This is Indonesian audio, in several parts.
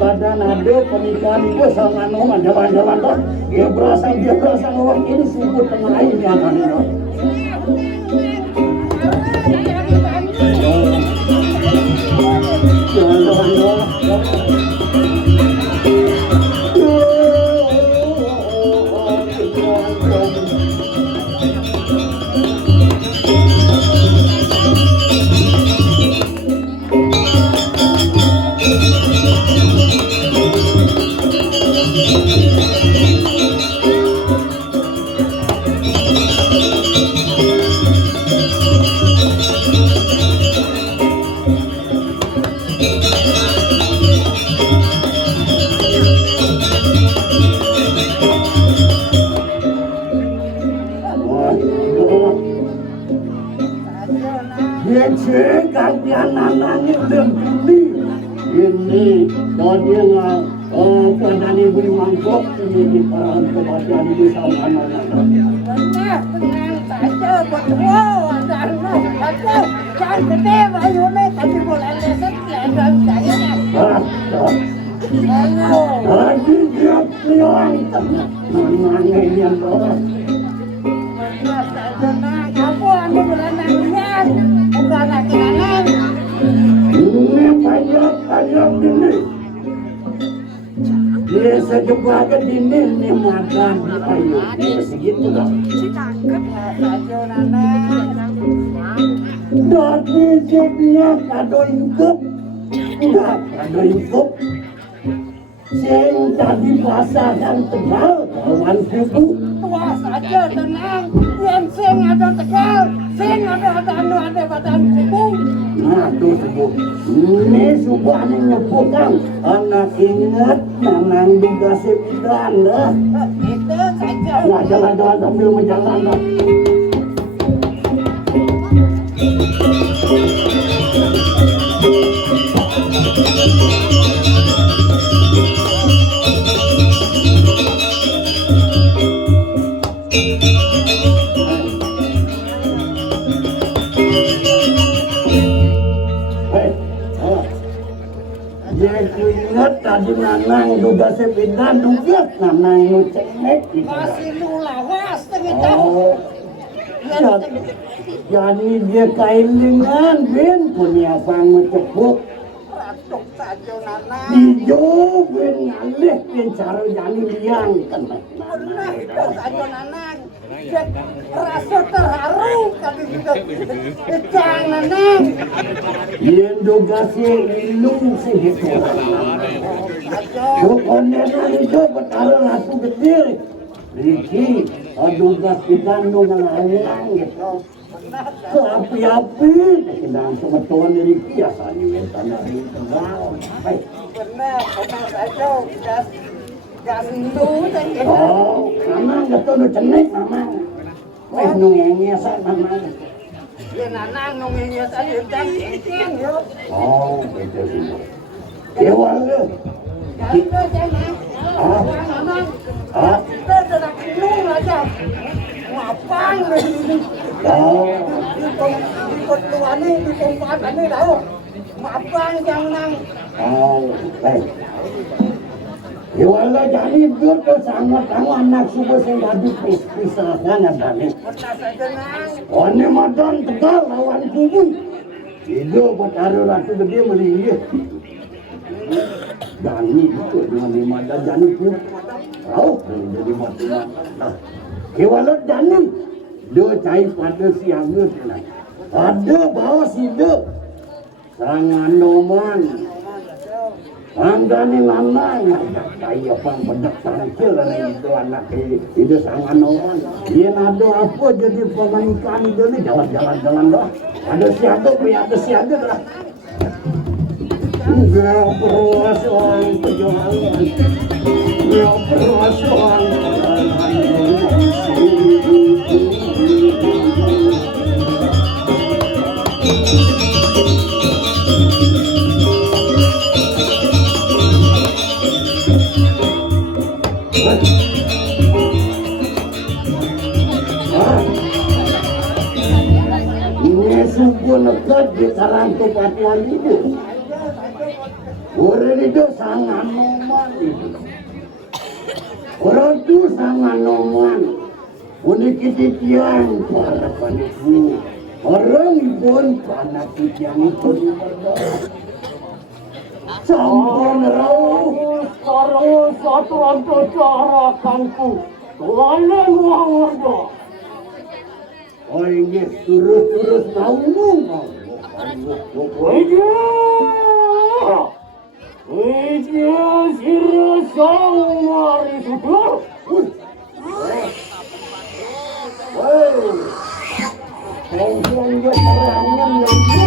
Pada nado pernikahan itu sama nomor jalan-jalan toh dia berasa orang ini sungguh tengah ini akan ini ini bagian keadaan ibu mangkok ini para kebahagiaan ibu sama anak-anak. Tenang saja, berdua anak-anak. Jangan gede bayunya, tapi boleh leset ya dan saya. Lagi dia peluang namanya yang doa. Tenang saja, nak. Aku ambil berenang bukan laki-laki. Ini banyak ini. Dia sejebakan ini makan ayo segitu dah. Saja anak. Dari jadinya kado ingkup, kado ingkup. Sing tadi pasar dan tegal kawan suku. Tua saja tenang. Yang sing ada tegal, sing ada badan suku. Nah tuh suku. Ini suku ane nyebukan anak ingat nanang juga sepidan dah. Itu saja. Nah jalan-jalan sambil menjalan dah. Tadi nanang juga sepeda juga nanang nucek Masih lu lawas gitu. Jadi dia kailingan bin punya pang cepuk tuk saja nana. Dijauhin ngalih cara jani liang kan. Pernah tuk saja nana. Rasa terharu kali juga. Jangan nana. Indogasi ilung sih itu. Pokoknya itu betara ratu gede. Riki, adugas kita nungalang gitu. Api-api, sedang sebetulnya dari biasa nih tanah itu. Benar saja gas itu saja. Oh, mama nggak tahu cenek mama. Wah nungengnya sa mama. Ya nanang nungengnya saja cincin yo. Oh, betul sih. Dewa lu. Itu jangan. Nanang. Kita sudah nung aja. Ngapain ini? Oh. Ikut luar ini, di tempat ini tahu. Ngapain jangan? Oh, baik. Ya wala jadi itu sama kamu anak subuh saya habis pisahkan ada nih. Pernah saja nang. Oh ini madan tegal lawan kubun. Itu bertaruh ratu gede meninggi. Jani itu dengan lima dan Jani pun. Tahu jadi mati mata. Kewala Jani. Dia cai pada siaga tu lah. Ada bawa sida. Sangan noman. Andani lanang kaya pang bedak tangkil itu anak itu sangat noman. Dia ada apa jadi pemanikan itu ni jalan-jalan dah. Ada siaga punya ada siaga dah. Enggak beruas orang perjuangan. Enggak beruas orang ini subuh nekat di Taranto Patian itu. Orang itu sangat noman itu. Orang itu sangat noman. Unik titian para paniku. Orang pun panitia itu diberdoa. Sampun rauh sekarang satu ada cara kanku. Tuanan uang warga. Oh ini terus tahu. Ini sirah sang sudah. Wow. Yang serangan yang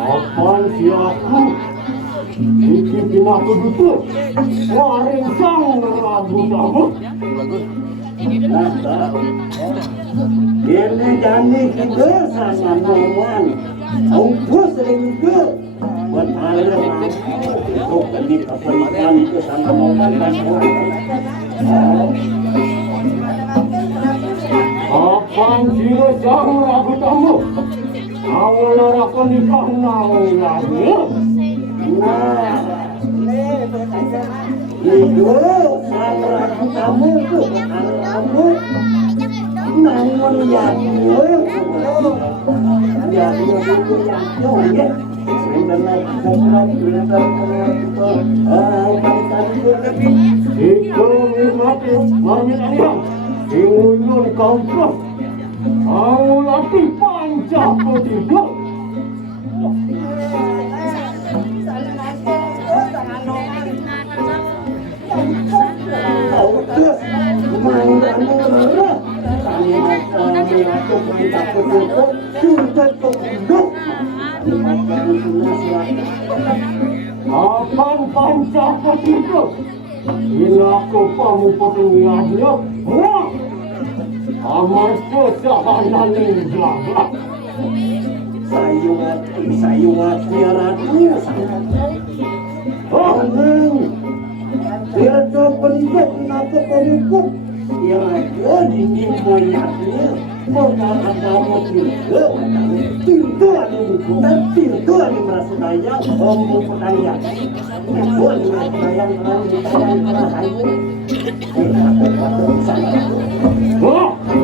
Apaan siaku? Iki pinatu dutu. Waring sang ragu tamu. Ini jani kita sama nawan. Aku sering juga buat air untuk di kapalikan itu sama nawan dan apaan sih sang ragu tamu? Awal aku nikah nang lagi. Nah, itu sama kamu tuh kamu namun ya itu yang ya sebenarnya itu mati ingin kampus mau latih panjang ketiga. Apaan panjang ketiga? Ini aku kamu petunjuknya. Amar kesahanan yang jaga. Sayungan tiaratu sangat. Aneng, tiada pendidik nak pendidik. Yang ada di moyangnya, orang agama tidak ada buku dan tidak ada merasa daya omong petanya. Itu ada merasa daya orang ditayang kerahanya.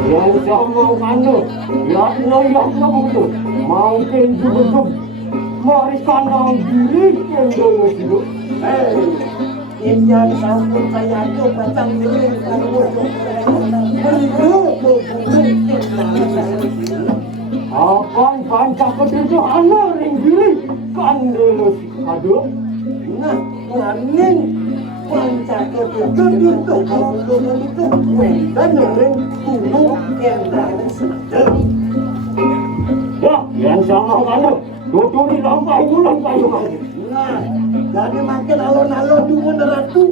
Yang sama mana? Yang betul. Mungkin juga mari kandang diri yang dulu hidup. Yang sampun saya itu batang diri kalau apaan kancah ketiga anak ring diri kan dulu aduh. Nah, waning kancah ketiga itu kalau itu dan ring gunung kendang sedang. Ya, yang sama kamu tuturi lampai bulan kayu kamu. Nah, jadi makin alon-alon dulu neratu.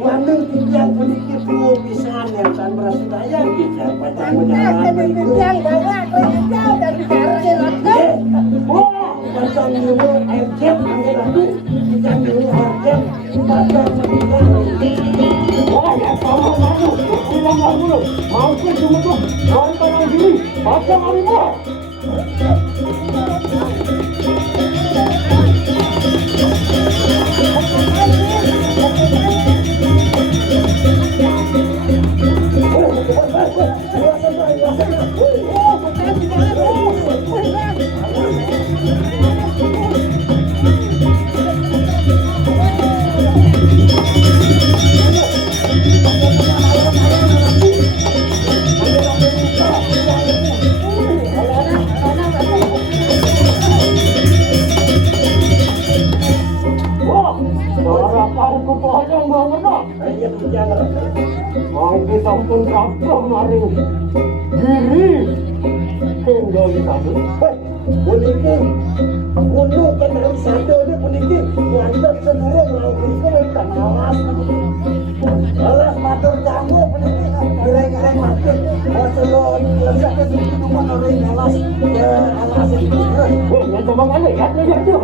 Waning yang sedikit dua pisan yang kan merasa daya kita pada jalan itu. Yang banyak jauh dari jalan. Wah, pasang dulu airjet angin aku kita dulu airjet pasang meninggal wah ya sama aku bilang dulu mau ke cuma tuh nonton diri pasang harimau sampun kakak maring diri tinggal di sana puniki kuno kan harus sadar dia puniki wanita seluruh melalui mereka alas matur kamu puniki kira-kira matur masalah lesak ke situ rumah orang alas alas itu yang ngomong aneh ya itu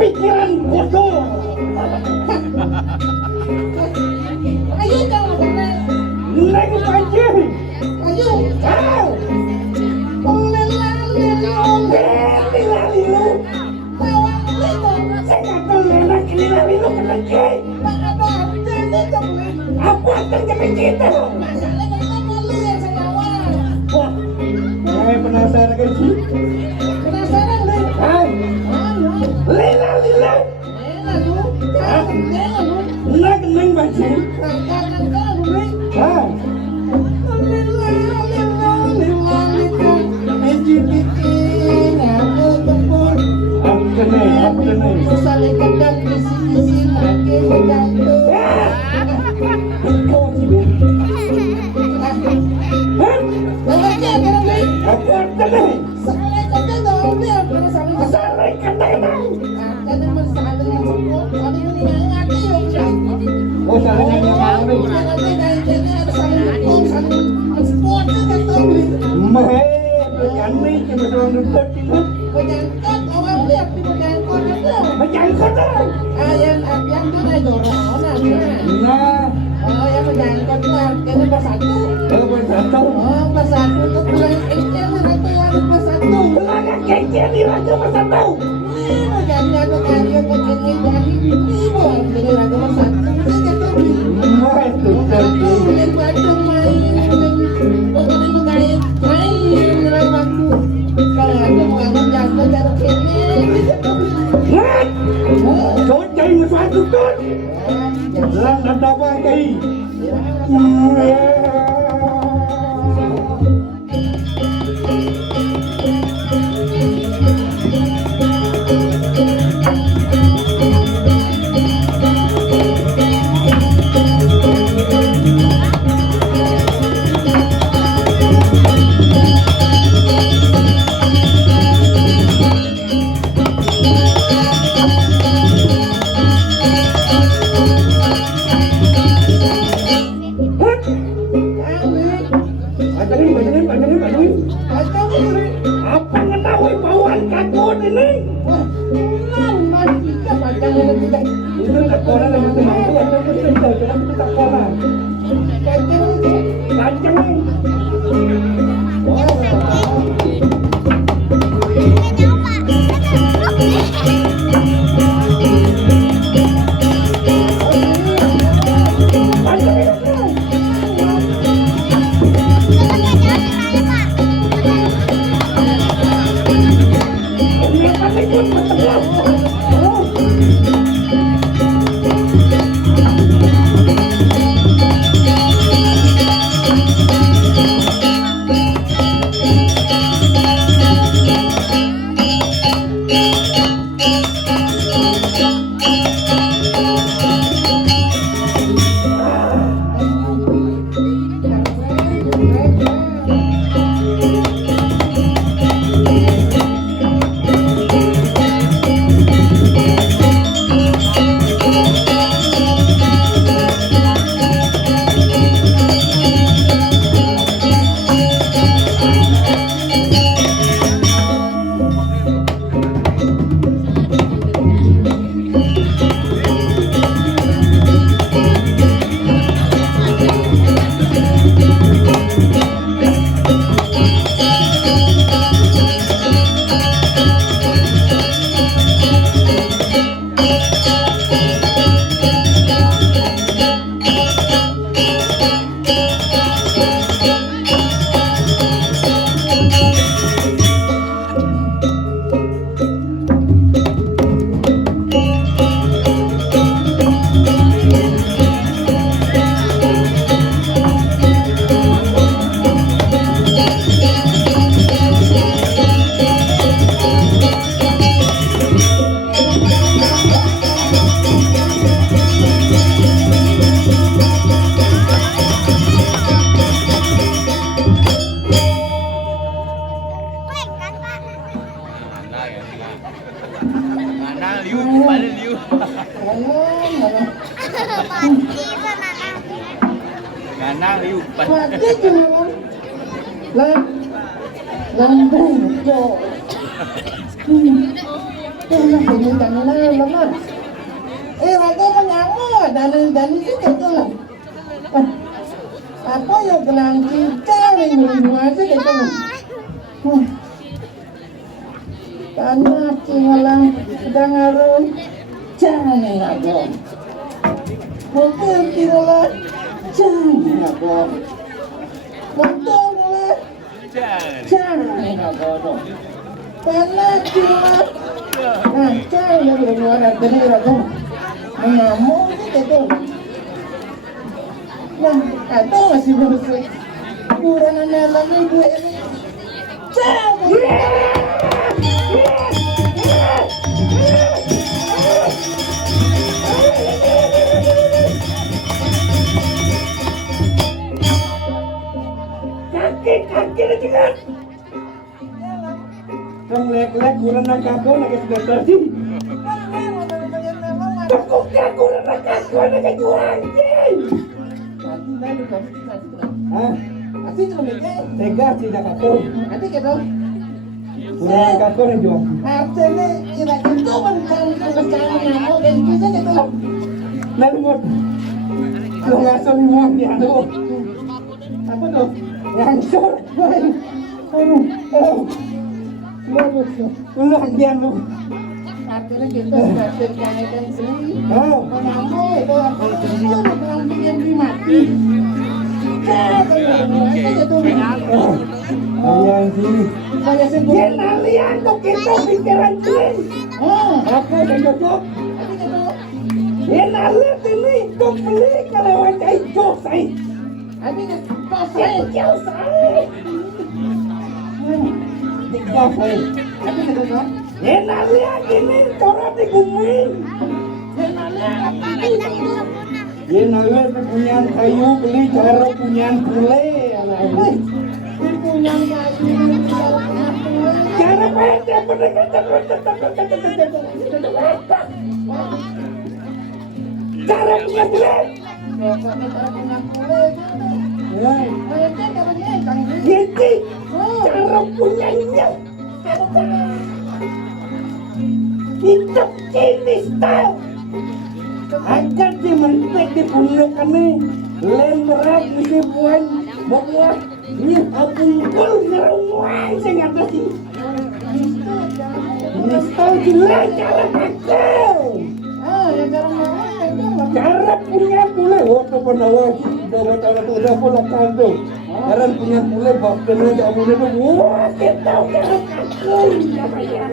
pikiran bodoh. Ayo jangan kena. Lagi panji. Ayo. Kau. Lila-lilu. Bawang lilo. Saya kata lila-lilu kena kek. Tak ada. Jadi kamu. Apa terjadi kita? Masalahnya kamu lu yang senawan. Wah, saya penasaran kan sih? Penasaran lu? Lila-lilu. Nak neng baca. Apa tong san sport ka tong li. Meh, jangan ni cuma orang duduk sini. Pajangkot orang lihat di pajangkot itu. Macam kata. Yang tu dah dorang na. Nah, Oh, yang pajangkot tu kena pas satu. kalau bersatu, Oh, pas satu tu pulang kecil na tu yang pas satu. belakang kecil ni raja bersatu. Ni macamnya tu karya kecil dari ibu. Jadi raga pas satu saja tu. Meh, tu Satu boleh badung main. Pokoknya tu kayak main dalam waktu. Kalau ada orang jago jarak ini. Meh, kau cari sesuatu kan? Lang dan apa kau? Apa mengetahui bauan kakun ini? Itu tak kola lah macam mampu atau betul jangan itu tak kola. Kancing ni. Mana liu, mana liu. Mana liu. Mati cuma lambung jo. Jangan punya jangan lama. Raga menyango dan itu lah. Apa yang gelang kita ni aja gitu. Karena tinggalan sedang arun jangan ngabong. Mungkin tinggalan jangan ngabong. Mungkin jangan ngabong. Karena tinggalan jangan luar dari ragam. Mengamuk gitu. Nah, ada masih bersih. Kurang dalam ibu ini. Jangan. Kaki na jangan. Kang lek-lek kurang nak kapo nak sudah tadi. Takut kurang nak kapo nak jual. Nanti Hah? Asli cuma mikir. Tegas tidak kakor. Nanti gitu. Kurang kakor yang jual. Harusnya ini itu kan kebesaran ngamuk dan bisa gitu. Nalmut. Lu ngasal muang di aduh. Apa tuh? Yang short. Lu hadian lu. Artinya kita sebagai kaitan sendiri. Oh. Mengamuk itu orang yang dimati. Ayang sini. Saya sendiri. Yan alian tuh kita pikiran sini. Aku yang cocok. Yan alian ini tuh beli kalau wajah hijau say. Abi kok saya jauh saya. Hijau say. Abi gitu kan. Yan alian ini corak di bumi. Yan alian punya kayu beli cara punya bule. Punya kayu Cara pendek cara punya bule. Jadi cara punyanya itu kini style agar di mentek di punya kami lemberat di buan bahwa ini abungkul ngerumuan saya ngata sih ini style gila cara pakai cara punya bule waktu penawa bawa tanah tu udah pula kaldo cara punya bule bakal ada bule tu wah kita cara pakai apa yang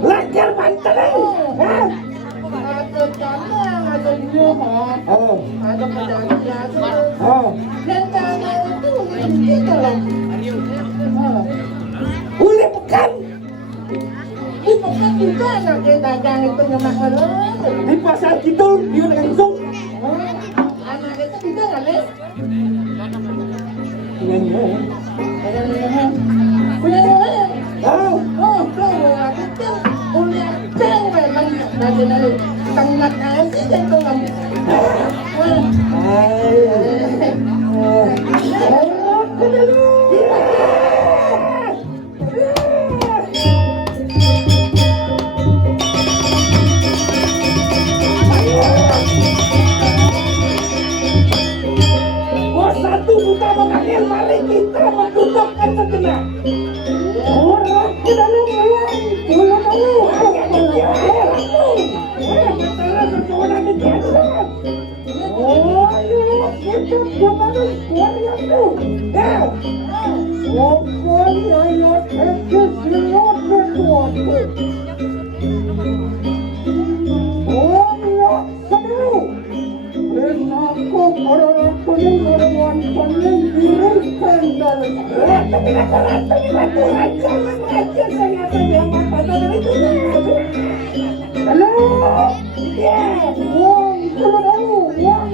Lakar Banten ada tanah, ada rumah, ada pedagang, dan tanah itu kita loh. Uli pekan Di pekan juga anak dagang itu ngemak di pasar Kidul dia langsung anak itu juga nggak les? Punya rumah. Oh, kalau kecil punya ceng memang nanti tengah nasi dan tulang. Satu buta mengambil, mari kita mendudukkan sejenak. Orang kita lumayan, pulang dulu. Masalah seseorang di jalan. Ayo, kita kembali keluarga tu. Ya, oke, ayo kita silat berkuasa. Oh, sedih. Aku orang pening dirikan dari tapi aku jangan aja saya yang mata itu. Halo, ya, uang dulu, jangan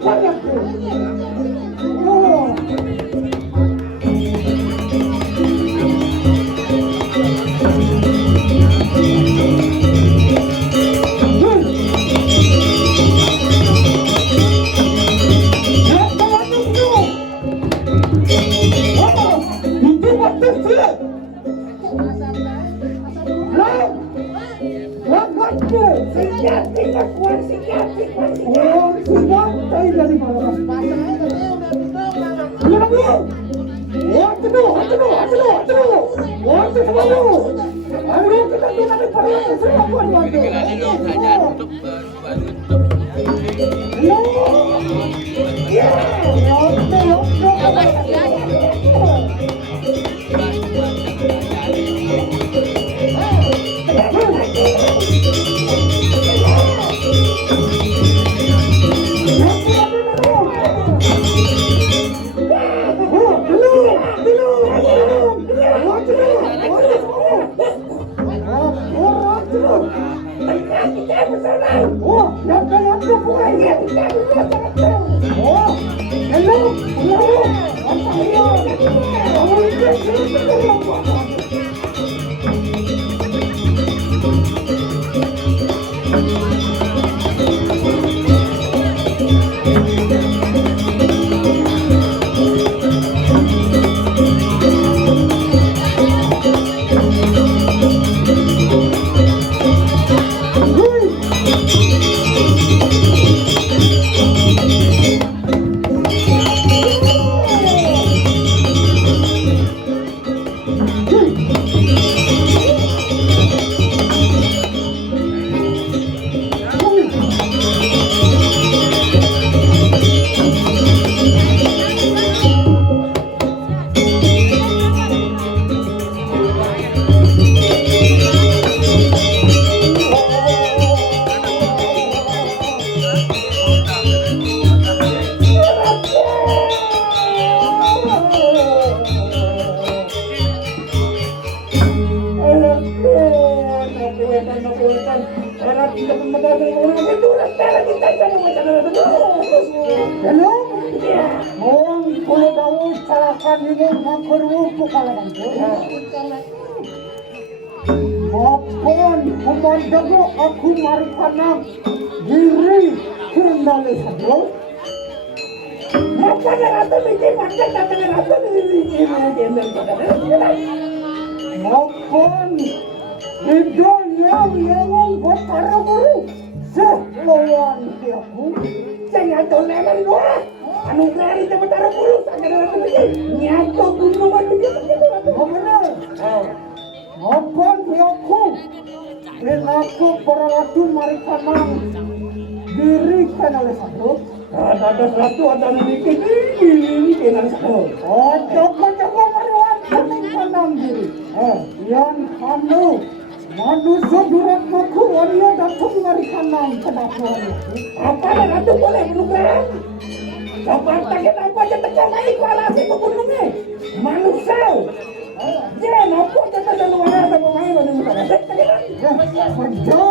banyak tuh. Oh. Maupun pemandago aku marikanang diri kendali sablo. Maka ratu biji pakai kata ratu biji maupun hidup yang buat para guru selawan aku jangan toleran gua anu kari te betara guru sangat ratu biji nyako gunungan biji benar maupun aku dan aku para ratu marikanang diri kendali sablo. Ada satu ada sedikit ini kenal satu. Oh, coba mariwan kami kanang diri. Yang kamu manusia durat maku waria datang dari kanang kenapa? Apa yang itu boleh berubah? Coba takkan apa yang terjadi kualasi pembunuhnya manusia. Jangan apa yang terjadi waria dan pemain dari muka. Kerja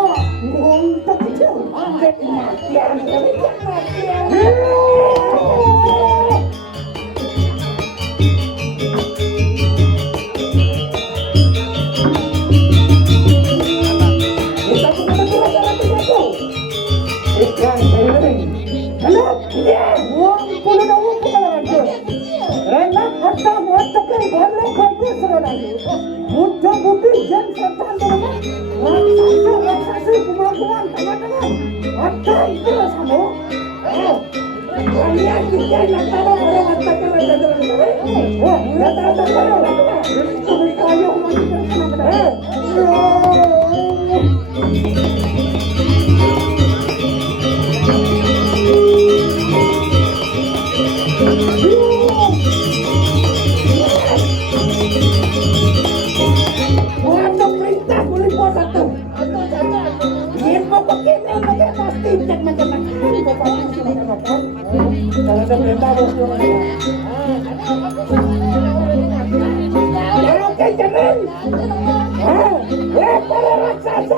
untuk kecil. Matian.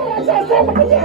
Raksasa bekerja.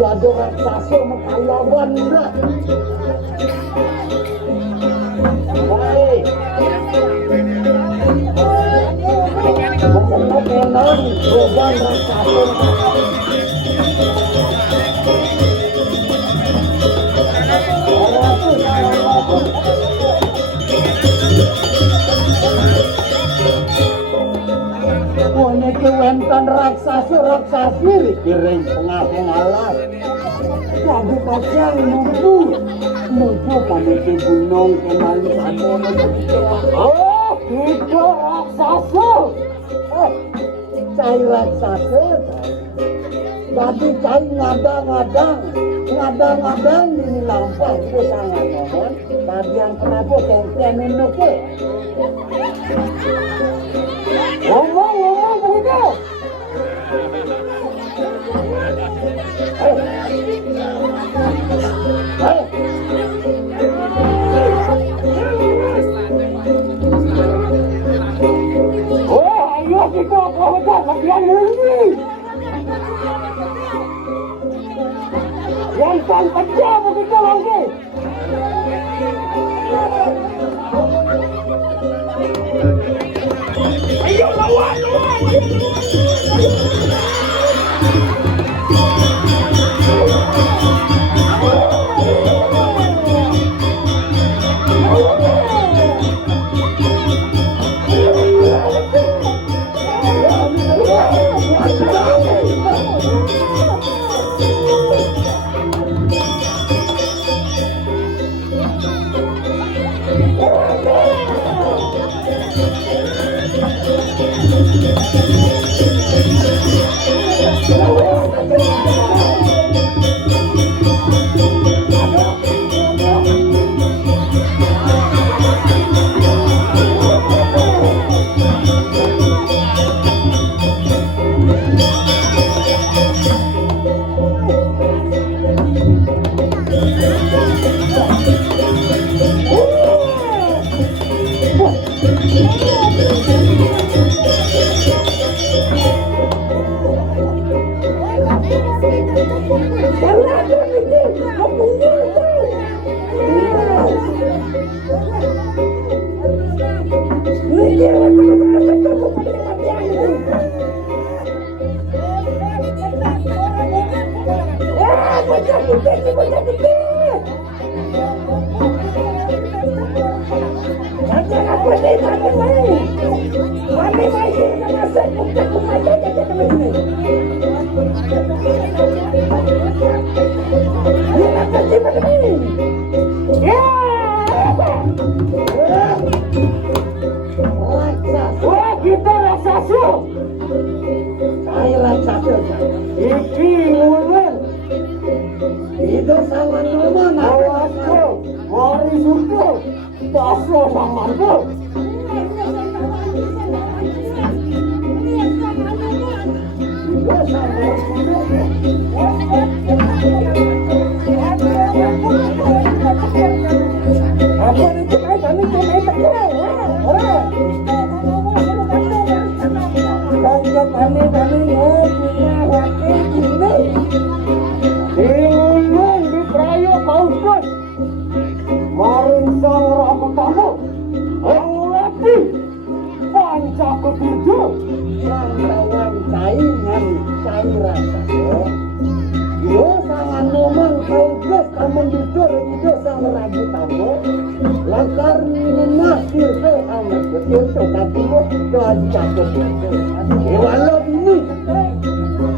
Waduh raksasa mengalawan berat. Baik. Menang beban raksasa. Punya kewentan raksasa dikirim tengah alas. Jadi pasang menuju pada gunung kembali sana. Oh, itu raksasa. Cai raksasa. Tapi cai ngadang di lampah itu sangat nomor. Bagian kenapa kengkian nunduk ke? Ngomong begitu. Ayo kita bawa bagian ini. Yang kerja begitu lagi. Ayo lawan.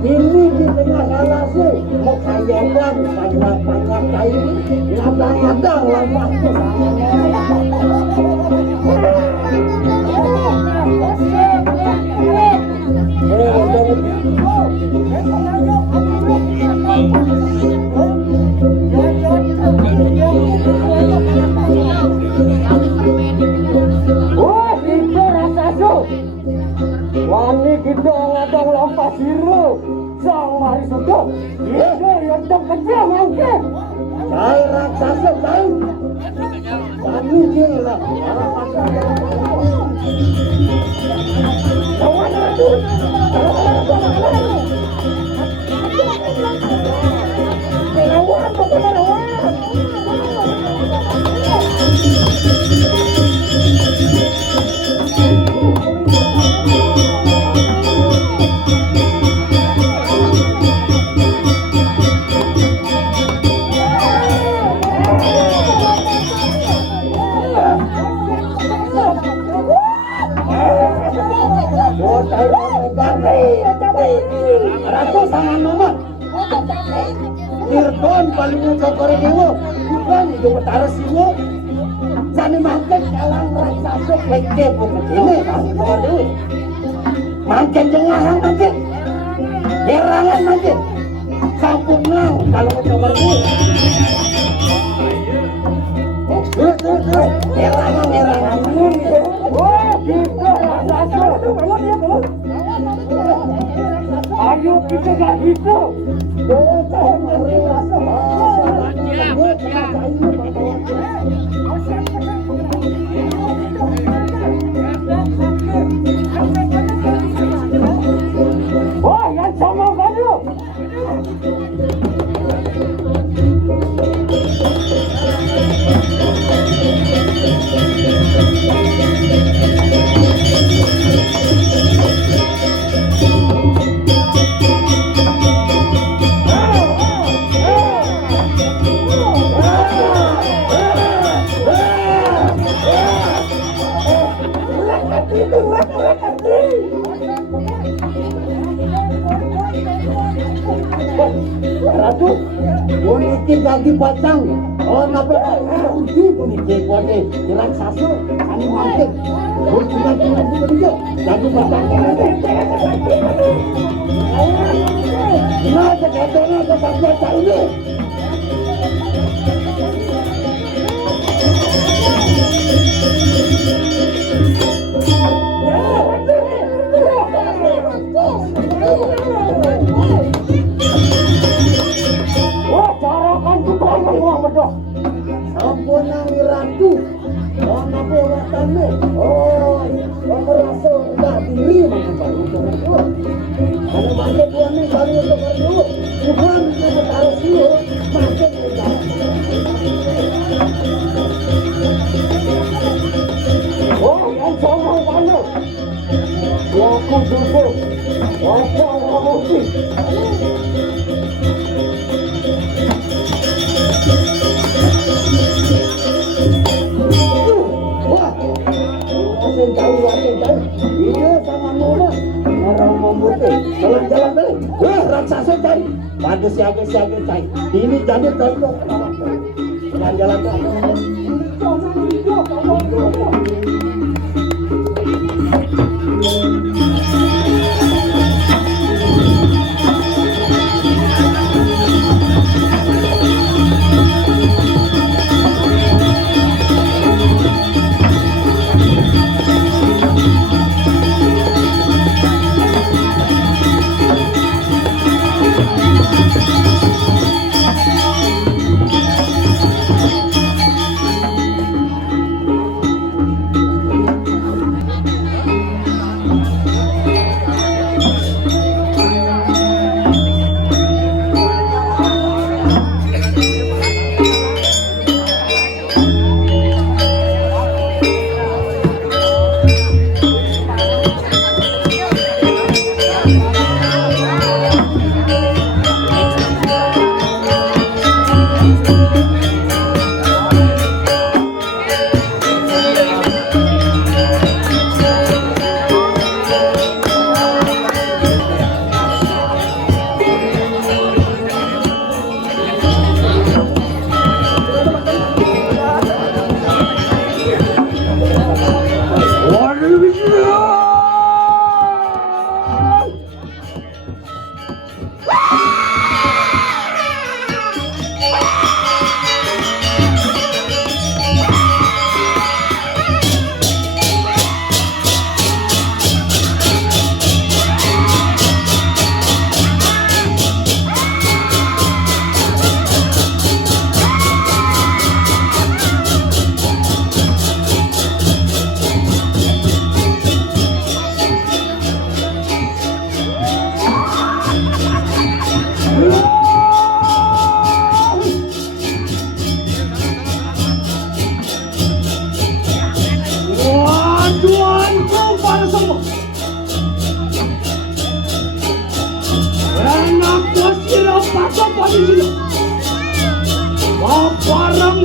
Ini di tengah galase mau kayangan banyak kain ngadang-ngadang lama wah itu rasa su wani kita ngadang lampas siru sang mari sudo itu yang kecil mungkin saya raksasa tahu kami gila kawan aku lawan pokoknya lawan Ratu sangat nomor Tirton paling ngokore dewa bukan itu betara siwo jani mangken kalang raksasa keke ini mangken jengahan mangken derangan mangken ampun nang kalau coba dulu. Terus. Merah. Wah, kita raksasa. Ayo kita gak gitu. Wah, yang sama kamu. Ratu, puniki dadi batang. Oh, napa uji puniki kode raksasa anu mangke. Bukan dia dadi batang. Nah, katanya ke bangsa ini. Wah, cara kan kita semua betul. Ampun nang ratu. Oh, napa watane? Oh, merasa rendah diri baru itu. Kalau mangke tuane baru itu baru. Bukan kita taruh dulu. Mangke kita. Oh, yang sama kamu. Ya, aku dulu. Wajah kamu sih. Tahu. Iya sama mula. Orang memutih. Jalan balik. Wah, raksasa tadi. Pada siaga tadi. Ini jadi tonton. Jalan balik.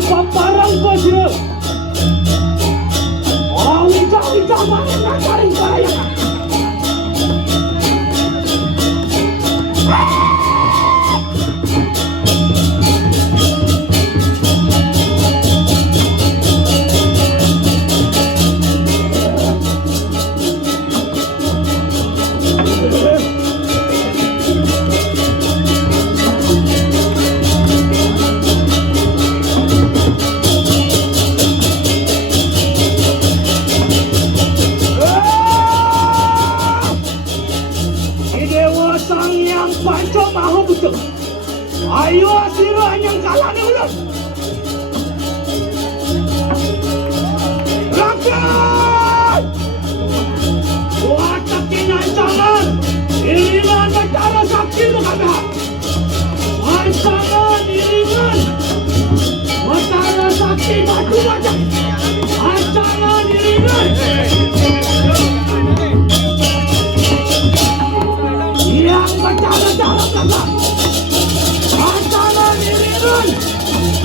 Paparang ko sila. Ucap mana nak cari saya? yang panco mahu betul. Ayo sira yang kalah ni ulang. Rakyat! Watak kinancangan. Iringan negara sakti tu kami. Ancangan iringan. Negara sakti batu baca. Ancangan iringan. Yang bercara-cara belakang. Ancangan iringan.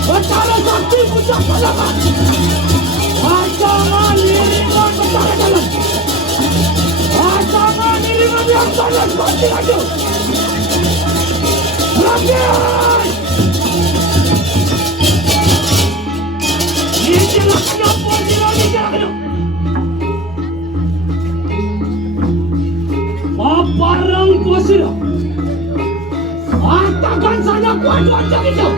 Bercara sakti puncak belakang. Ancangan iringan bercara jalan. Ancangan iringan yang panas pasti ada. Rakyat! Ini jelas kenapa ini jelas kenapa. Paparang kuasa. Katakan saja kuat macam itu.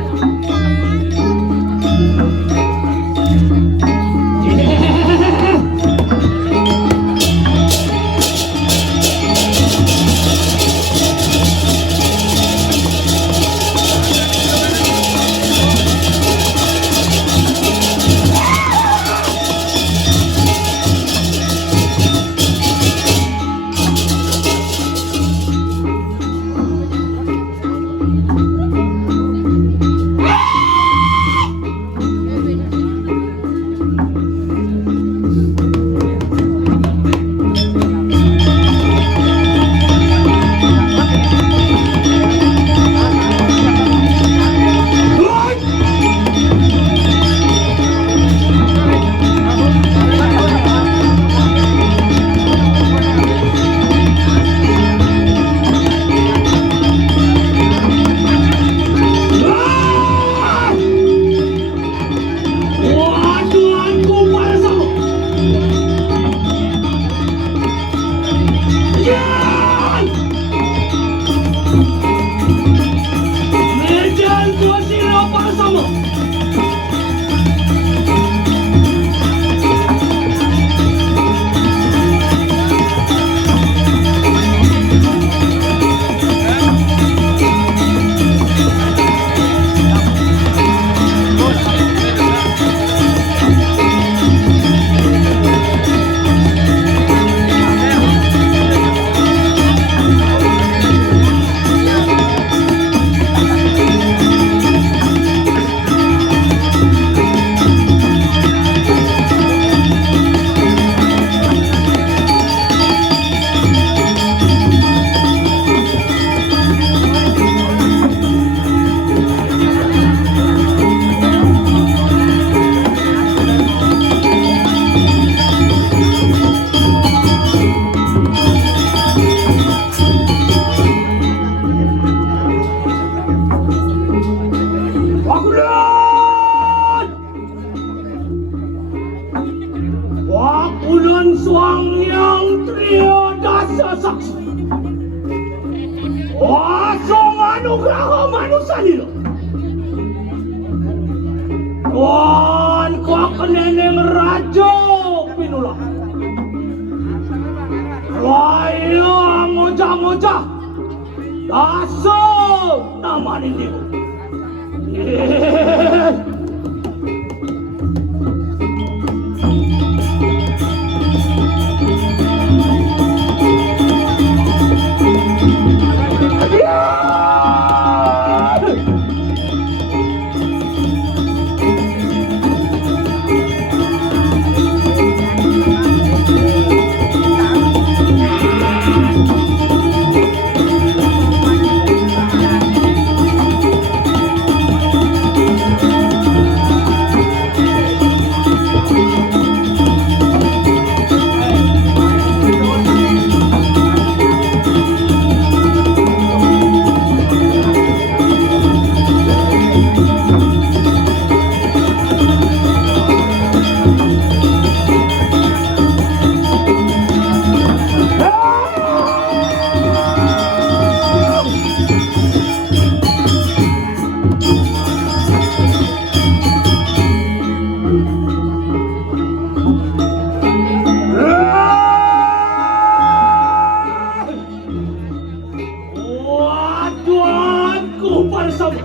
bersama.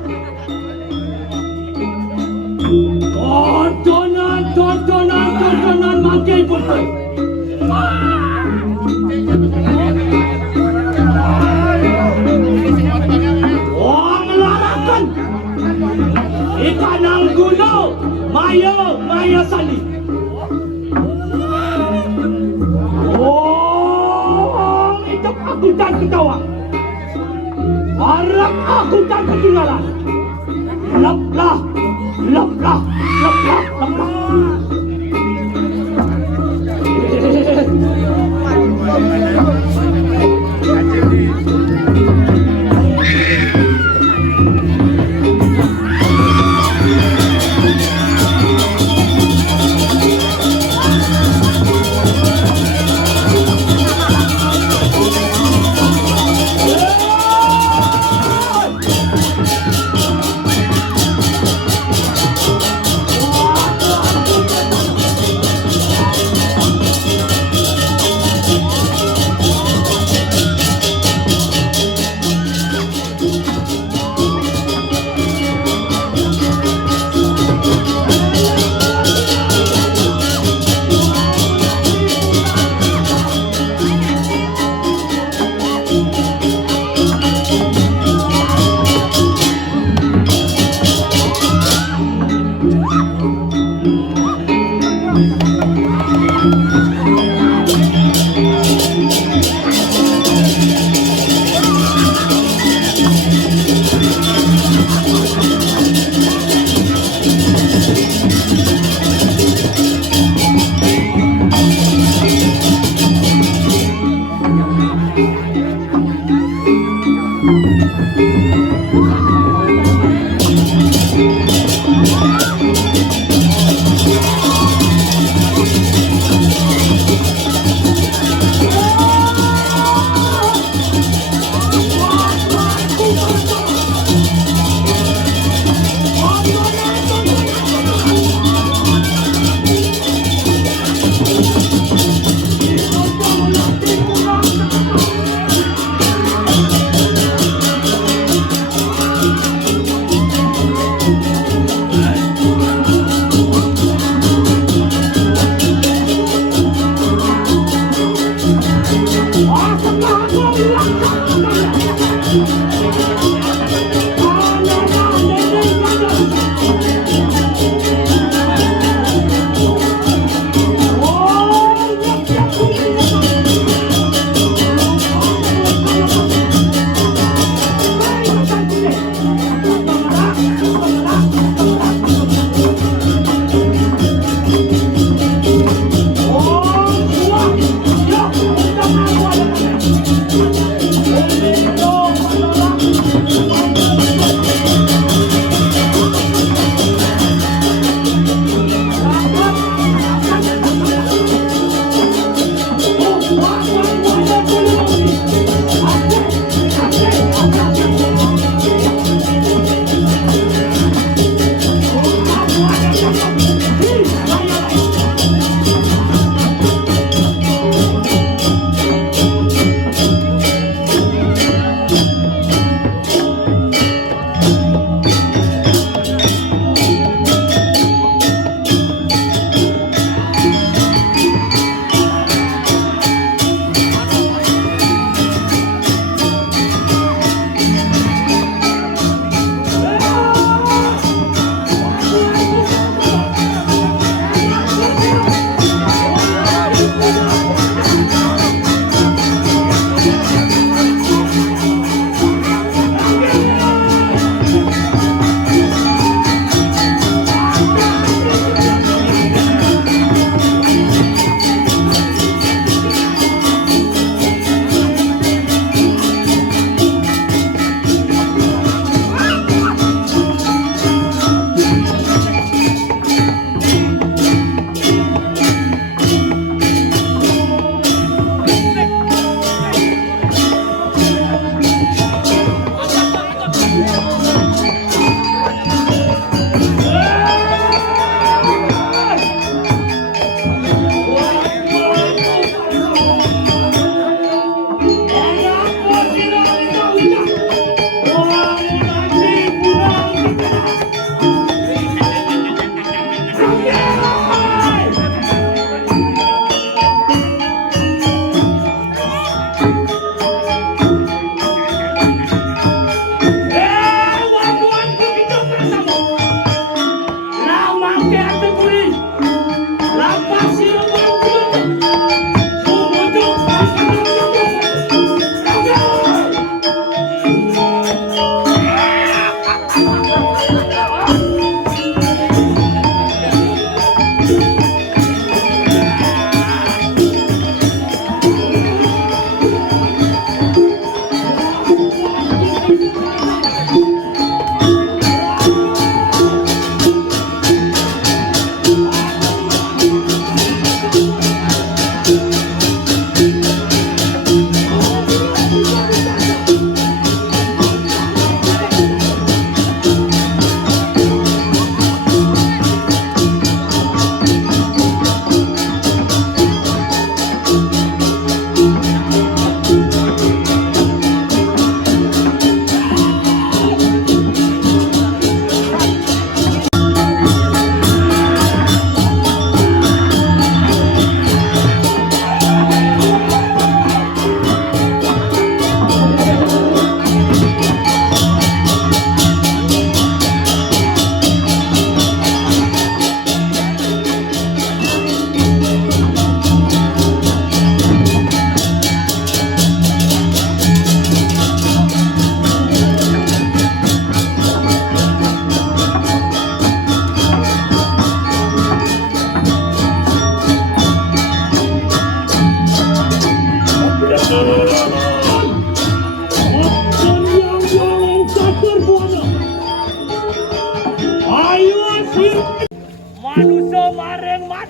Tontonan makin betul. Wah, melarakan. Ikan anggulo, Maya Sali. Oh, itu aku dan ketawa. Harap aku dan ketinggalan. Leplah.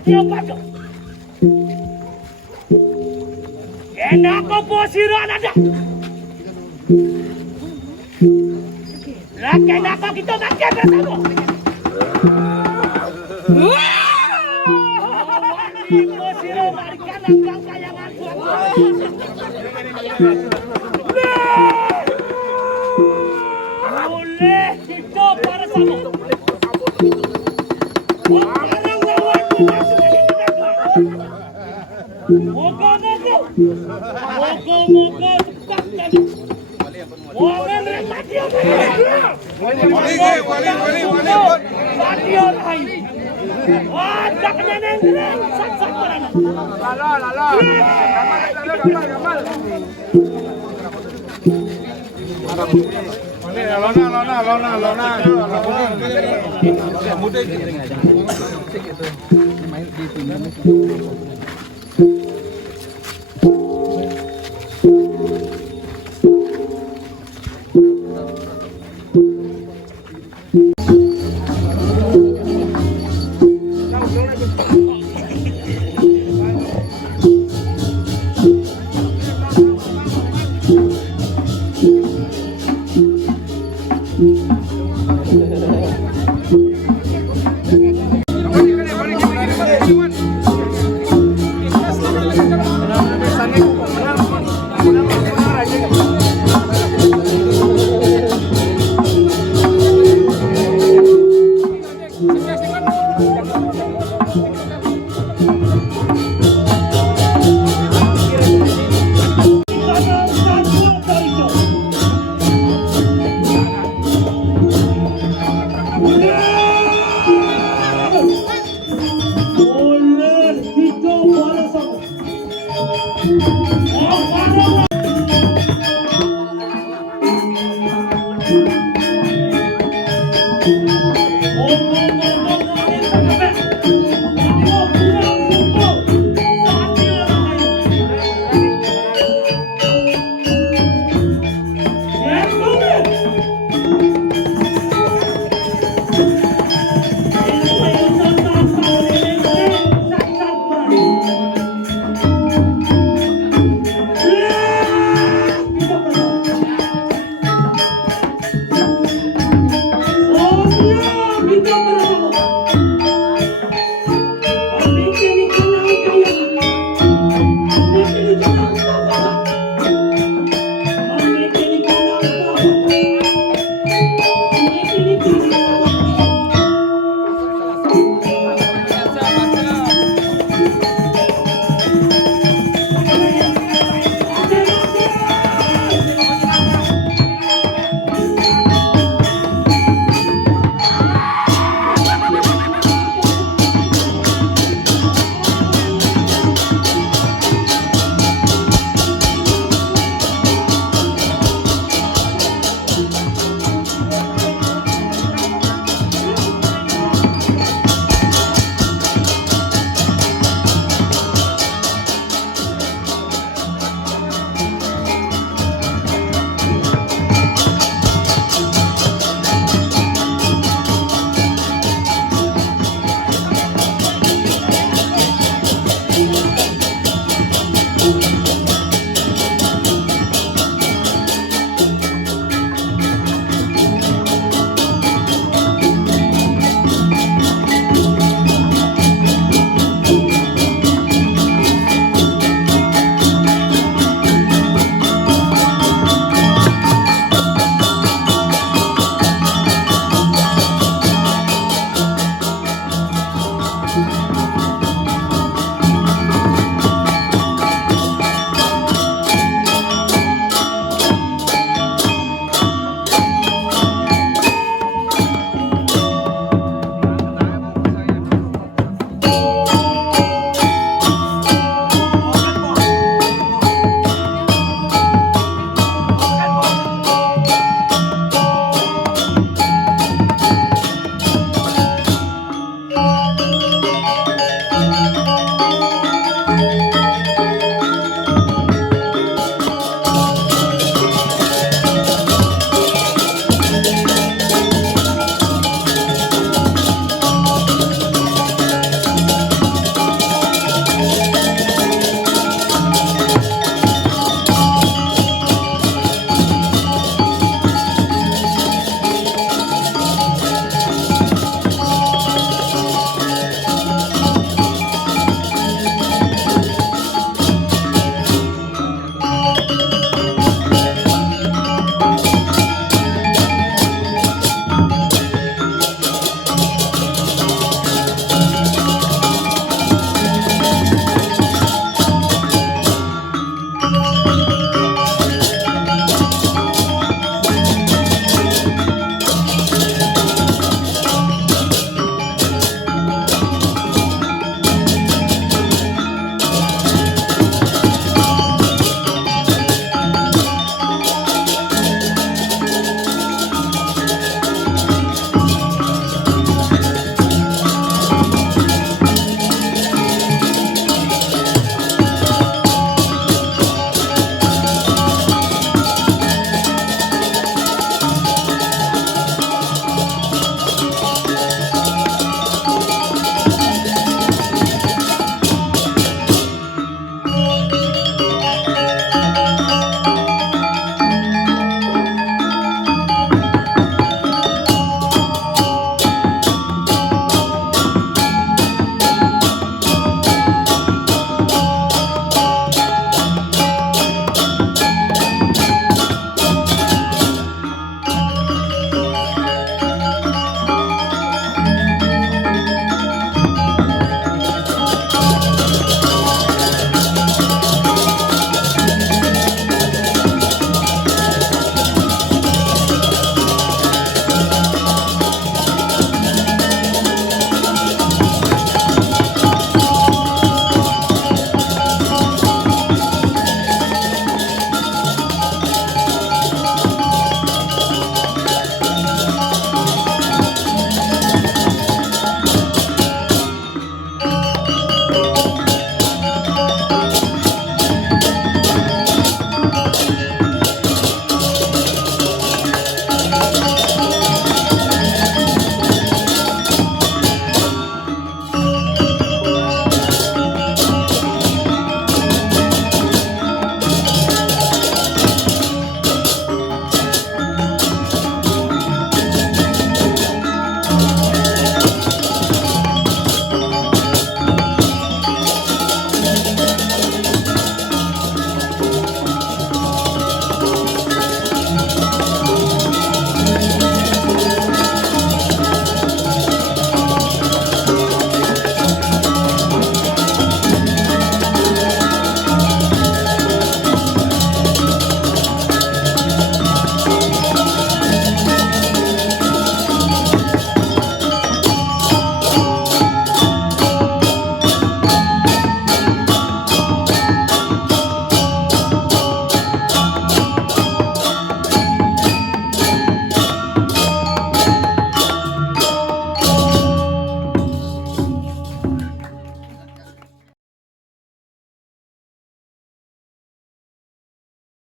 dia pato. Enak kau posiran ada. Lakin ako kita makin bersama. Posiran marikan ang kayangan boleh kita para sama. Parang lawan kita Moga-moga cepat tadi. Wangan remat dia. Wali. Stadion hai. Wah, tak neneng sat-sat barang. Lala. Gamal. Lona.